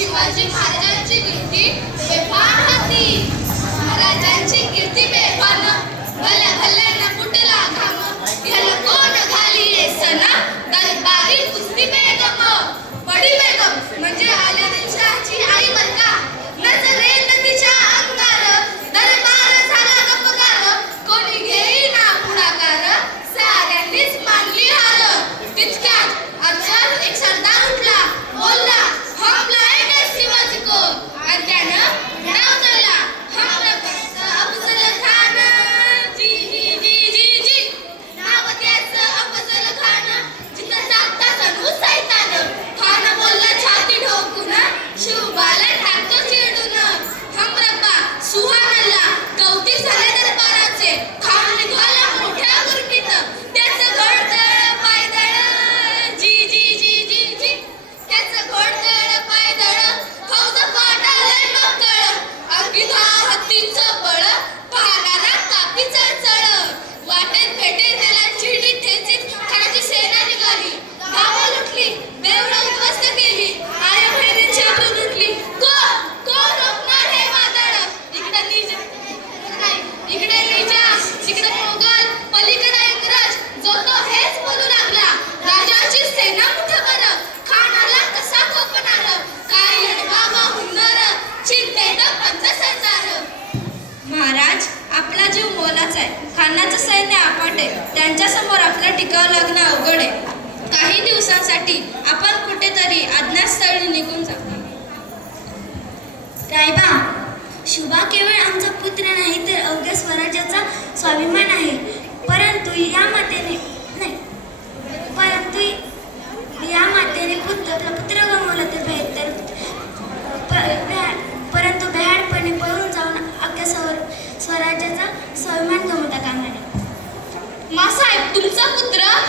शिवाजी महाराजांची कीर्ती बेफान होती. महाराजांची कीर्ती बेफान फुटे त्यांच्यासमोर आपलं टिकाव लागणं अवघड आहे. काही दिवसांसाठी आपण कुठेतरी अज्ञात स्थळी निघून जातो रायबा शुभा केवळ आमचा पुत्र नाही तर अवघ्या स्वराज्याचा स्वाभिमान आहे. परंतु या मतेने i'm not Putra.